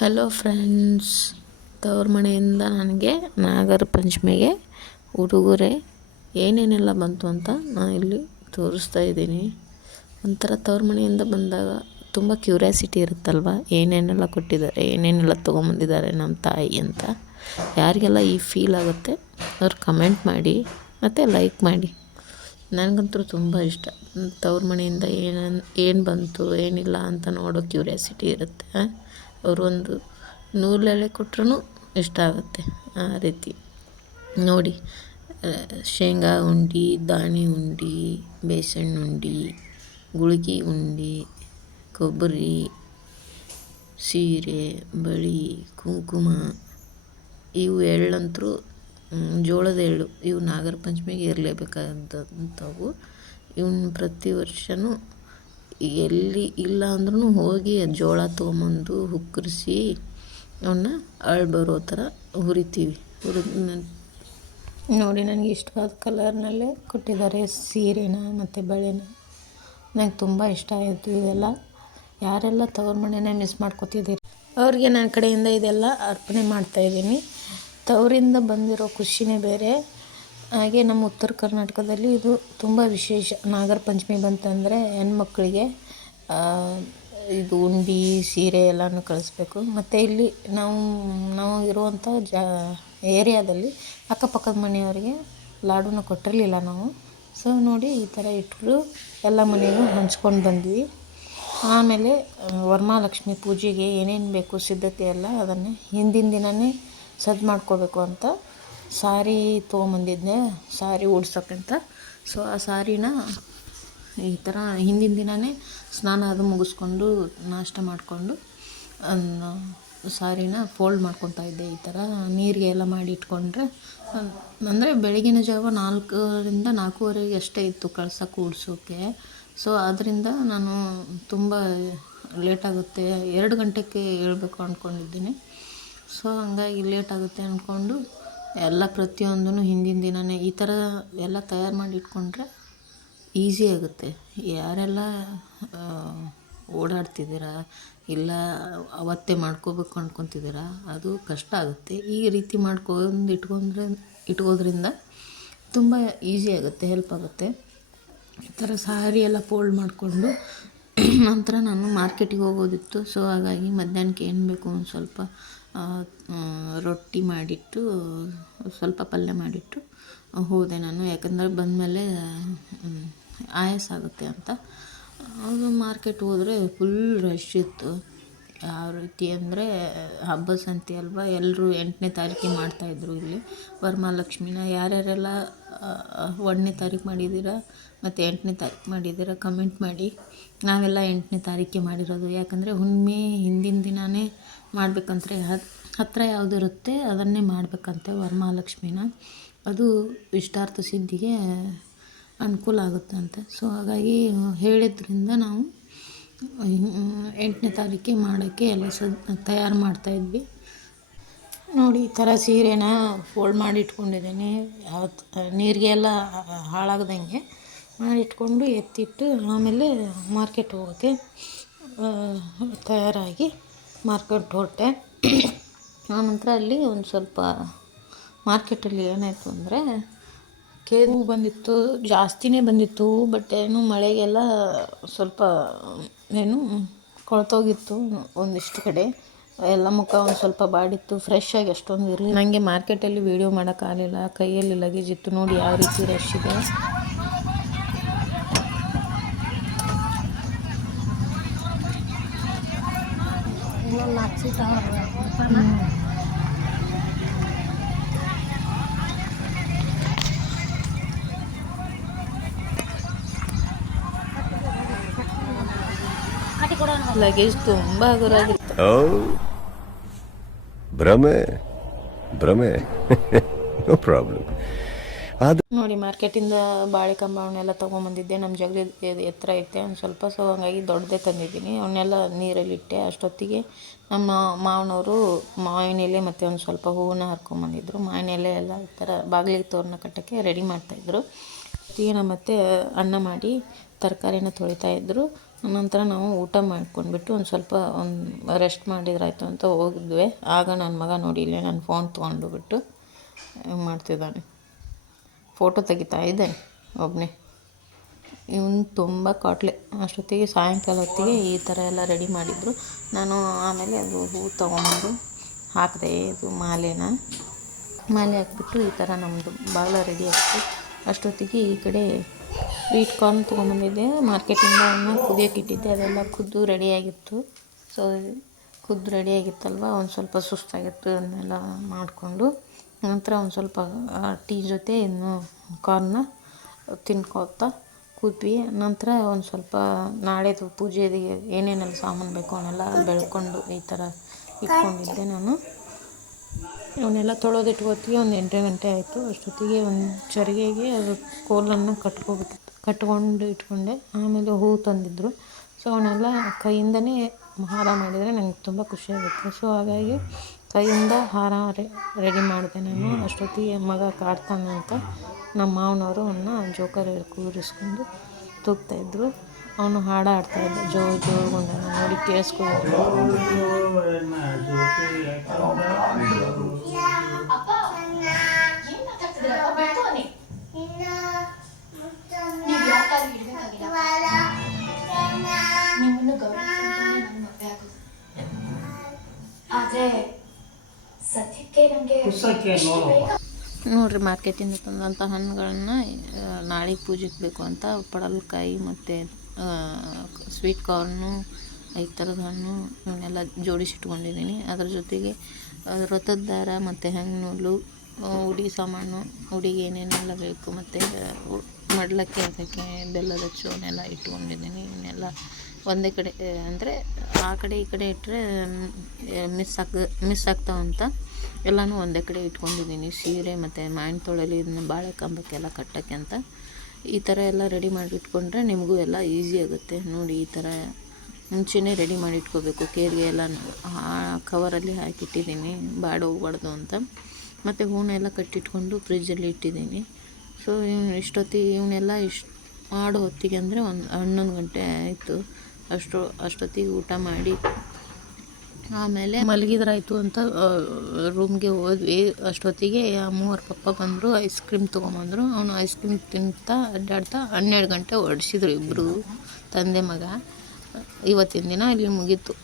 Hello friends ತವ್ರ ಮನೆಯಿಂದ ನನಗೆ ನಾಗರ ಪಂಚಮಿಗೆ ಉಡುಗೊರೆ ಏನೇನೆಲ್ಲ ಬಂತು ಅಂತ ನಾನು ಇಲ್ಲಿ ತೋರಿಸ್ತಾ ಇದ್ದೀನಿ. ಒಂಥರ ತವ್ರ ಮನೆಯಿಂದ ಬಂದಾಗ ತುಂಬ ಕ್ಯೂರಿಯಾಸಿಟಿ ಇರುತ್ತಲ್ವ? ಏನೇನೆಲ್ಲ ಕೊಟ್ಟಿದ್ದಾರೆ, ಏನೇನೆಲ್ಲ ತೊಗೊಂಬಂದಿದ್ದಾರೆ ನಮ್ಮ ತಾಯಿ ಅಂತ. ಯಾರಿಗೆಲ್ಲ ಈ ಫೀಲ್ ಆಗುತ್ತೆ, ಅವ್ರು ಕಮೆಂಟ್ ಮಾಡಿ, ಮತ್ತು ಲೈಕ್ ಮಾಡಿ. ನನಗಂತೂ ತುಂಬ ಇಷ್ಟ. ತವ್ರ ಮನೆಯಿಂದ ಏನೇನು, ಏನು ಬಂತು, ಏನಿಲ್ಲ ಅಂತ ನೋಡೋ ಕ್ಯೂರಿಯಾಸಿಟಿ ಇರುತ್ತೆ. ಅವರು ಒಂದು ನೂಲೆಳೆ ಕೊಟ್ರೂ ಇಷ್ಟ ಆಗುತ್ತೆ ಆ ರೀತಿ. ನೋಡಿ ಶೇಂಗಾ ಉಂಡೆ, ದಾಣಿ ಉಂಡೆ, ಬೇಸಣ್ಣ ಉಂಡೆ, ಗುಳ್ಗಿ ಉಂಡೆ, ಕೊಬ್ಬರಿ, ಸೀರೆ, ಬಳೆ, ಕುಂಕುಮ, ಇವು ಎಳ್ಳಂತೂ ಜೋಳದ ಎಳ್ಳು ಇವು ನಾಗರ ಪಂಚಮಿಗೆ ಇರಲೇಬೇಕಾದಂಥವು. ಇವನ್ನ ಪ್ರತಿ ವರ್ಷವೂ ಎಲ್ಲಿ ಇಲ್ಲ ಅಂದ್ರೂ ಹೋಗಿ ಜೋಳ ತೊಗೊಂಬಂದು ಹುಕ್ಕರಿಸಿ ಅವನ್ನ ಅರಳು ಬರೋ ಥರ ಹುರಿತೀವಿ. ನೋಡಿ ನನಗೆ ಇಷ್ಟವಾದ ಕಲರ್ನಲ್ಲೇ ಕೊಟ್ಟಿದ್ದಾರೆ. ಸೀರೆನ ಮತ್ತು ಬಳೆನ. ನನಗೆ ತುಂಬ ಇಷ್ಟ ಆಯಿತು ಇದೆಲ್ಲ. ಯಾರೆಲ್ಲ ತವ್ರ ಮಿಸ್ ಮಾಡ್ಕೋತಿದ್ದೀರಿ? ಅವ್ರಿಗೆ ನನ್ನ ಕಡೆಯಿಂದ ಇದೆಲ್ಲ ಅರ್ಪಣೆ ಮಾಡ್ತಾಯಿದ್ದೀನಿ ತವರಿಂದ ಬಂದಿರೋ ಖುಷಿನೇ ಬೇರೆ. ಹಾಗೆ ನಮ್ಮ ಉತ್ತರ ಕರ್ನಾಟಕದಲ್ಲಿ ಇದು ತುಂಬ ವಿಶೇಷ. ನಾಗರ ಪಂಚಮಿ ಬಂತಂದರೆ ಹೆಣ್ಮಕ್ಳಿಗೆ ಇದು ಉಂಡೆ, ಸೀರೆ ಎಲ್ಲನೂ ಕಳಿಸ್ಬೇಕು. ಮತ್ತು ಇಲ್ಲಿ ನಾವು ನಾವು ಇರುವಂಥ ಜಾ, ಏರಿಯಾದಲ್ಲಿ ಅಕ್ಕಪಕ್ಕದ ಮನೆಯವರಿಗೆ ಲಾಡುನ ಕೊಟ್ಟಿರಲಿಲ್ಲ ನಾವು. ಸೊ ನೋಡಿ ಈ ಥರ ಇಟ್ಟರು ಎಲ್ಲ ಮನೆಗೂ ಹಂಚ್ಕೊಂಡು ಬಂದ್ವಿ. ಆಮೇಲೆ ವರಮಹಾಲಕ್ಷ್ಮಿ ಪೂಜೆಗೆ ಏನೇನು ಬೇಕು ಸಿದ್ಧತೆ ಎಲ್ಲ ಅದನ್ನು ಹಿಂದಿನ ದಿನವೇ ಸದ್ದು ಮಾಡ್ಕೋಬೇಕು ಅಂತ ಸಾರಿ ತೊಗೊಂಬಂದಿದ್ದೆ ಸಾರಿ ಉಡ್ಸೋಕ್ಕಂತ ಸೊ ಆ ಸಾರಿನ ಈ ಥರ ಹಿಂದಿನ ದಿನವೇ ಸ್ನಾನ ಅದು ಮುಗಿಸ್ಕೊಂಡು ನಾಷ್ಟ ಮಾಡಿಕೊಂಡು ಸಾರಿನ ಫೋಲ್ಡ್ ಮಾಡ್ಕೊತಾ ಇದ್ದೆ ಈ ಥರ ನೀರಿಗೆ ಎಲ್ಲ ಮಾಡಿ ಇಟ್ಕೊಂಡ್ರೆ ಅಂದರೆ ಬೆಳಗಿನ ಜಾವ ನಾಲ್ಕರಿಂದ ನಾಲ್ಕೂವರೆಗೆ ಅಷ್ಟೇ ಇತ್ತು ಕಳ್ಸೋಕೆ ಉಡ್ಸೋಕ್ಕೆ ಸೊ ಆದ್ದರಿಂದ ನಾನು ತುಂಬ ಲೇಟಾಗುತ್ತೆ ಎರಡು ಗಂಟೆಗೆ ಏಳಬೇಕು ಅಂದ್ಕೊಂಡಿದ್ದೀನಿ ಸೊ ಹಂಗಾಗಿ ಲೇಟಾಗುತ್ತೆ ಅಂದ್ಕೊಂಡು ಎಲ್ಲ ಪ್ರತಿಯೊಂದೂ ಹಿಂದಿನ ದಿನವೇ ಈ ಥರ ಎಲ್ಲ ತಯಾರು ಮಾಡಿ ಇಟ್ಕೊಂಡ್ರೆ ಈಸಿ ಆಗುತ್ತೆ. ಯಾರೆಲ್ಲ ಓಡಾಡ್ತಿದ್ದೀರಾ, ಇಲ್ಲ ಅವತ್ತೇ ಮಾಡ್ಕೋಬೇಕು ಅಂದ್ಕೊತಿದ್ದೀರಾ ಅದು ಕಷ್ಟ ಆಗುತ್ತೆ. ಈ ರೀತಿ ಮಾಡ್ಕೊಂಡು ಇಟ್ಕೊಂಡ್ರೆ, ಇಟ್ಕೋದ್ರಿಂದ ತುಂಬ ಈಸಿ ಆಗುತ್ತೆ, ಹೆಲ್ಪ್ ಆಗುತ್ತೆ. ಈ ಥರ ಸಾರಿ ಎಲ್ಲ ಫೋಲ್ಡ್ ಮಾಡಿಕೊಂಡು ನಂತರ ನಾನು ಮಾರ್ಕೆಟಿಗೆ ಹೋಗೋದಿತ್ತು. ಸೊ ಹಾಗಾಗಿ ಮಧ್ಯಾಹ್ನಕ್ಕೆ ಏನು ಬೇಕು ಒಂದು ಸ್ವಲ್ಪ ರೊಟ್ಟಿ ಮಾಡಿಟ್ಟು, ಸ್ವಲ್ಪ ಪಲ್ಯ ಮಾಡಿಟ್ಟು ಹೋದೆ ನಾನು. ಯಾಕಂದರೆ ಬಂದಮೇಲೆ ಆಯಾಸ ಆಗುತ್ತೆ ಅಂತ. ಅದು ಮಾರ್ಕೆಟ್ ಹೋದರೆ ಫುಲ್ ರಶ್ ಇತ್ತು. ಯಾವ ರೀತಿ ಅಂದರೆ ಹಬ್ಬ ಸಂತೆ ಅಲ್ವಾ ಎಲ್ಲರೂ ಎಂಟನೇ ತಾರೀಕಿಗೆ ಮಾಡ್ತಾಯಿದ್ರು ಇಲ್ಲಿ. ವರಮಹಾಲಕ್ಷ್ಮಿನ ಯಾರ್ಯಾರೆಲ್ಲ ಒಂದನೇ ತಾರೀಕು ಮಾಡಿದ್ದೀರಾ ಮತ್ತು ಎಂಟನೇ ತಾರೀಕು ಮಾಡಿದ್ದೀರಾ ಕಮೆಂಟ್ ಮಾಡಿ. ನಾವೆಲ್ಲ ಎಂಟನೇ ತಾರೀಕಿಗೆ ಮಾಡಿರೋದು. ಯಾಕಂದರೆ ಹುಣ್ಣಿಮೆ ಹಿಂದಿನ ದಿನವೇ ಮಾಡ್ಬೇಕಂದ್ರೆ ಹತ್ತಿರ ಯಾವುದಿರುತ್ತೆ ಅದನ್ನೇ ಮಾಡಬೇಕಂತೆ ವರಮಹಾಲಕ್ಷ್ಮಿನ. ಅದು ಇಷ್ಟಾರ್ಥ ಸಿದ್ಧಿಗೆ ಅನುಕೂಲ ಆಗುತ್ತಂತೆ ಸೊ ಹಾಗಾಗಿ ಹೇಳಿದ್ರಿಂದ ನಾವು ಎಂಟನೇ ತಾರೀಕಿಗೆ ಮಾಡೋಕ್ಕೆ ಎಲ್ಲ ಸದ್ ತಯಾರು ಮಾಡ್ತಾಯಿದ್ವಿ ನೋಡಿ, ಈ ಥರ ಸೀರೆನ ಫೋಲ್ಡ್ ಮಾಡಿ ಇಟ್ಕೊಂಡಿದ್ದೀನಿ. ಯಾವತ್ತು, ನೀರಿಗೆ ಎಲ್ಲ ಹಾಳಾಗ್ದಂಗೆ ಮಾಡಿಟ್ಕೊಂಡು ಎತ್ತಿಟ್ಟು ಆಮೇಲೆ ಮಾರ್ಕೆಟ್ ಹೋಗೋಕ್ಕೆ ತಯಾರಾಗಿ ಮಾರ್ಕೆಟ್ ಹೊರಟೆ. ಆನಂತರ ಅಲ್ಲಿ ಒಂದು ಸ್ವಲ್ಪ ಮಾರ್ಕೆಟಲ್ಲಿ ಏನಾಯಿತು ಅಂದರೆ ಕೇವು ಬಂದಿತ್ತು ಜಾಸ್ತಿನೇ ಬಂದಿತ್ತು ಬಟ್ ಏನು ಮಳೆಗೆಲ್ಲ ಸ್ವಲ್ಪ ಏನು ಕೊಳ್ತೋಗಿತ್ತು ಒಂದಿಷ್ಟು ಕಡೆ. ಎಲ್ಲ ಮುಖ ಒಂದು ಸ್ವಲ್ಪ ಬಾಡಿತ್ತು ಫ್ರೆಶ್ ಆಗಿ ಅಷ್ಟೊಂದು ಇರಲಿ ನನಗೆ ಮಾರ್ಕೆಟಲ್ಲಿ ವೀಡಿಯೋ ಮಾಡೋಕ್ಕಾಗಲಿಲ್ಲ ಕೈಯಲ್ಲಿ ಲಗೇಜ್ ಇತ್ತು ನೋಡಿ ಯಾವ ರೀತಿ ರಶ್ ಇದೆ. ಲಗೇಜ್ ತುಂಬ ಹಗುರಾಗಿತ್ತು ಭ್ರಮೆ ಭ್ರಮೆ. No problem. ಅದು ನೋಡಿ ಮಾರ್ಕೆಟಿಂದ ಬಾಳೆ ಕಂಬ ಅವನ್ನೆಲ್ಲ ತೊಗೊಂಬಂದಿದ್ದೆ. ನಮ್ಮ ಜಗಲಿ ಎತ್ತರ ಐತೆ ಒಂದು ಸ್ವಲ್ಪ ಸೊ ಹಂಗಾಗಿ ದೊಡ್ಡದೇ ತಂದಿದ್ದೀನಿ. ಅವನ್ನೆಲ್ಲ ನೀರಲ್ಲಿ ಇಟ್ಟೆ. ಅಷ್ಟೊತ್ತಿಗೆ ನಮ್ಮ ಮಾವನವರು ಮಾವಿನ ಎಲೆ ಮತ್ತು ಒಂದು ಸ್ವಲ್ಪ ಹೂವನ್ನ ಹರ್ಕೊಂಬಂದಿದ್ರು. ಮಾವಿನ ಎಲೆ ಎಲ್ಲ ಈ ಥರ ಬಾಗಿಲಿಗೆ ತೋರಣ ಕಟ್ಟೋಕ್ಕೆ ರೆಡಿ ಮಾಡ್ತಾಯಿದ್ರು ನಮ್ಮ ಮತ್ತೆ ಅನ್ನ ಮಾಡಿ ತರಕಾರಿನ ತೊಳಿತಾಯಿದ್ರು ನಂತರ ನಾವು ಊಟ ಮಾಡ್ಕೊಂಡ್ಬಿಟ್ಟು ಒಂದು ಸ್ವಲ್ಪ ಒಂದು ರೆಸ್ಟ್ ಮಾಡಿದ್ರಾಯ್ತು ಅಂತ ಹೋಗಿದ್ವಿ. ಆಗ ನನ್ನ ಮಗ ನೋಡಿ ಇಲ್ಲೇ ನನ್ನ ಫೋನ್ ತೊಗೊಂಡು ಬಿಟ್ಟು ಮಾಡ್ತಿದ್ದಾನೆ. ಫೋಟೋ ತೆಗಿತಾ ಇದ್ದಾನೆ ಒಬ್ಬನೇ ಇವನು ತುಂಬ ಕಾಟ್ಲೆ ಅಷ್ಟೊತ್ತಿಗೆ ಸಾಯಂಕಾಲ ಹೊತ್ತಿಗೆ ಈ ಥರ ಎಲ್ಲ ರೆಡಿ ಮಾಡಿದ್ರು. ನಾನು ಆಮೇಲೆ ಅದು ಹೂ ತೊಗೊಂಡು ಹಾಕಿದೆ, ಇದು ಮಾಲೆನ. ಮಾಲೆ ಹಾಕ್ಬಿಟ್ಟು ಈ ಥರ ನಮ್ಮದು ಬಾಗಿಲ ರೆಡಿ ಆಗ್ತು ಅಷ್ಟೊತ್ತಿಗೆ ಈ ಕಡೆ ಸ್ವೀಟ್ ಕಾರ್ನ್ ತೊಗೊಂಡ್ಬಂದಿದ್ದೆ. ಮಾರ್ಕೆಟಿಂದ ಅವನ್ನ ಕುದಿಯೋಕೆ ಇಟ್ಟಿದ್ದೆ. ಅದೆಲ್ಲ ಕುದ್ದು ರೆಡಿಯಾಗಿತ್ತು. ಸೊ ಕುದ್ದು ರೆಡಿಯಾಗಿತ್ತಲ್ವ? ಒಂದು ಸ್ವಲ್ಪ ಸುಸ್ತಾಗಿತ್ತು. ಅದನ್ನೆಲ್ಲ ಮಾಡಿಕೊಂಡು ನಂತರ ಒಂದು ಸ್ವಲ್ಪ ಟೀ ಜೊತೆ ಇನ್ನು ಕಾರ್ನ ತಿನ್ಕೋತಾ ಕುದ್ವಿ. ನಂತರ ಒಂದು ಸ್ವಲ್ಪ ನಾಳೆದು ಪೂಜೆಗೆ ಏನೇನೆಲ್ಲ ಸಾಮಾನು ಬೇಕು ಅವನ್ನೆಲ್ಲ ಬೆಳ್ಕೊಂಡು ಈ ಥರ ಇಟ್ಕೊಂಡಿದ್ದೆ ನಾನು. ಅವನ್ನೆಲ್ಲ ತೊಳೆದಿಟ್ಕೋತೀವಿ. ಒಂದು ಎಂಟು ಗಂಟೆ ಆಯಿತು. ಅಷ್ಟೊತ್ತಿಗೆ ಒಂದು ಚರಿಗೆಗೆ ಅದು ಕೋಲನ್ನು ಕಟ್ಕೊಬಿಟ್ಟು ಕಟ್ಕೊಂಡು ಇಟ್ಕೊಂಡೆ. ಆಮೇಲೆ ಹೂ ತಂದಿದ್ದರು ಸೊ ಅವನ್ನೆಲ್ಲ ಕೈಯಿಂದನೇ ಹಾರ ಮಾಡಿದರೆ ನನಗೆ ತುಂಬ ಖುಷಿಯಾಗುತ್ತೆ ಸೊ ಹಾಗಾಗಿ ಕೈಯಿಂದ ಹಾರ ರೆಡಿ ಮಾಡಿದೆ ನಾನು. ಅಷ್ಟೊತ್ತಿಗೆ ಮಗ ಕಾಡ್ತಾನೆ ಅಂತ ನಮ್ಮ ಮಾವನವರು ಅವನ್ನ ಜೋಕರ್ ಕೂರಿಸ್ಕೊಂಡು ತೂಗ್ತಾಯಿದ್ರು ಅವನು ಹಾಡು ಆಡ್ತಾಯಿದ್ದ ಜೋ ಜೋಗುಂಡ ನೋಡಿ ಕೇಳಿಸ್ಕೊಂಡು. ಸದ್ಯಕ್ಕೆ ನೋಡ್ರಿ ಮಾರ್ಕೆಟಿಂದ ತಂದಂಥ ಹಣ್ಣುಗಳನ್ನ ನಾಳೆಗೆ ಪೂಜೆಗೆ ಬೇಕು ಅಂತ ಪಡಲ್ಕಾಯಿ ಮತ್ತು ಸ್ವೀಟ್ ಕಾರ್ನು ಈ ಥರದ ಹಣ್ಣು ಇವನ್ನೆಲ್ಲ ಜೋಡಿಸಿಟ್ಕೊಂಡಿದ್ದೀನಿ ಅದರ ಜೊತೆಗೆ ರಥದ ವ್ರತದ ದಾರ ಮತ್ತು ಹೆಣ್ಣುಲು ಉಡಿ ಸಾಮಾನು ಉಡಿಗೆ ಏನೇನೆಲ್ಲ ಬೇಕು ಮತ್ತು ಮಡ್ಲಕ್ಕೆ ಅದಕ್ಕೆ ಬೆಲ್ಲದ ಚೂನೆಲ್ಲ ಅವನ್ನೆಲ್ಲ ಇಟ್ಕೊಂಡಿದ್ದೀನಿ. ಇವನ್ನೆಲ್ಲ ಒಂದೇ ಕಡೆ ಅಂದರೆ ಆ ಕಡೆ ಈ ಕಡೆ ಇಟ್ಟರೆ ಮಿಸ್ ಆಗ, ಮಿಸ್ ಆಗ್ತಾವಂತ ಎಲ್ಲನೂ ಒಂದೇ ಕಡೆ ಇಟ್ಕೊಂಡಿದ್ದೀನಿ ಸೀರೆ ಮತ್ತು ಮಾವಿನ ತೊಳಲಿ ಇದನ್ನ ಬಾಳೆ ಕಂಬಕ್ಕೆಲ್ಲ ಕಟ್ಟೋಕ್ಕೆ ಅಂತ ಈ ಥರ ಎಲ್ಲ ರೆಡಿ ಮಾಡಿ ಇಟ್ಕೊಂಡ್ರೆ ನಿಮಗೂ ಎಲ್ಲ ಈಸಿ ಆಗುತ್ತೆ. ನೋಡಿ ಈ ಥರ ಮುಂಚೆನೇ ರೆಡಿ ಮಾಡಿ ಇಟ್ಕೋಬೇಕು ಕೇರಿಗೆ ಎಲ್ಲ ಕವರಲ್ಲಿ ಹಾಕಿಟ್ಟಿದ್ದೀನಿ ಬಾಡ ಹೋಗ್ಬಾರ್ದು ಅಂತ. ಮತ್ತು ಹೂನೆಲ್ಲ ಕಟ್ಟಿಟ್ಕೊಂಡು ಫ್ರಿಜ್ಜಲ್ಲಿ ಇಟ್ಟಿದ್ದೀನಿ ಸೊ ಇವ್ನು ಇಷ್ಟೊತ್ತಿಗೆ ಇವನ್ನೆಲ್ಲ ಇಷ್ಟು, ಮಾಡೋ ಹೊತ್ತಿಗೆ ಅಂದರೆ ಒಂದು ಹನ್ನೊಂದು ಗಂಟೆ ಆಯಿತು. ಅಷ್ಟು ಅಷ್ಟೊತ್ತಿಗೆ ಊಟ ಮಾಡಿ ಆಮೇಲೆ ಮಲಗಿದ್ರಾಯ್ತು ಅಂತ ರೂಮ್ಗೆ ಹೋದ್ವಿ. ಅಷ್ಟೊತ್ತಿಗೆ ಆ ಮೂವರು ಪಪ್ಪ ಬಂದರು ಐಸ್ ಕ್ರೀಮ್ ತೊಗೊಂಬಂದರು. ಅವನು ಐಸ್ ಕ್ರೀಮ್ ತಿಂತಾ ಅಡ್ಡಾಡ್ತಾ ಹನ್ನೆರಡು ಗಂಟೆ ಹೊಡ್ಸಿದ್ರು ಇಬ್ಬರು ತಂದೆ ಮಗ. ಇವತ್ತಿನ ದಿನ ಇಲ್ಲಿ ಮುಗೀತು.